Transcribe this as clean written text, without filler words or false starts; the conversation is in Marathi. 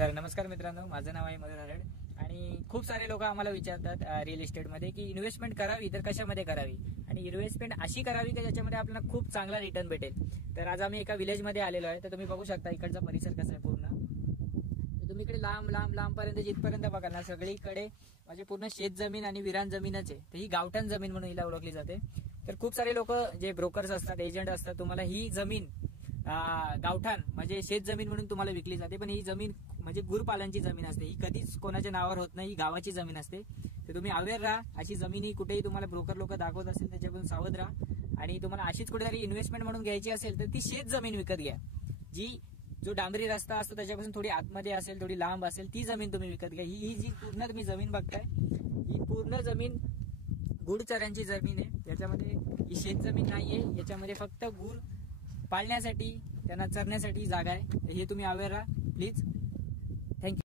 तर नमस्कार मित्रांनो, माझं नाव आहे मधुर हरड आणि खूप सारे लोक आम्हाला विचारतात रिअल इस्टेटमध्ये की इन्व्हेस्टमेंट करावी तर कशामध्ये करावी आणि इन्व्हेस्टमेंट अशी करावी की ज्याच्यामध्ये आपल्याला खूप चांगला रिटर्न भेटेल। तर आज आम्ही एका विलेजमध्ये आलेलो आहे। तर तुम्ही बघू शकता इकडचा परिसर कसा आहे पूर्ण। तुम्ही इकडे लांब लांब लांब पर्यंत जिथपर्यंत बघाल ना सगळीकडे म्हणजे पूर्ण शेत जमीन आणि विरान जमीनच आहे। तर ही गावठाण जमीन म्हणून हिला ओळखली जाते। तर खूप सारे लोक जे ब्रोकर्स असतात, एजंट असतात, तुम्हाला ही जमीन गावठाण म्हणजे शेत जमीन म्हणून तुम्हाला विकली जाते, पण ही जमीन म्हणजे गुरपालनची जमीन असते। ही कधीच कोणाच्या नावावर होत नाही, ही गावाची जमीन असते। तर तुम्ही अवेअर राहा, अशी जमीन ही कुठेही तुम्हाला ब्रोकर लोक दाखवत असेल त्याच्यापासून सावध राहा। आणि तुम्हाला अशीच कुठेतरी इन्व्हेस्टमेंट म्हणून घ्यायची असेल तर ती शेत जमीन विकत घ्या। जो डांबरी रस्ता असतो त्याच्यापासून थोडी आतमध्ये असेल, थोडी लांब असेल, ती जमीन तुम्ही विकत घ्या। ही जी पूर्ण तुम्ही जमीन बघताय ही पूर्ण जमीन गुरचऱ्यांची जमीन आहे। त्याच्यामध्ये ही शेत जमीन नाहीये, याच्यामध्ये फक्त गुर पाळण्यासाठी, त्यांना चरण्यासाठी जागा आहे। हे तुम्ही अवेअर राहा प्लीज।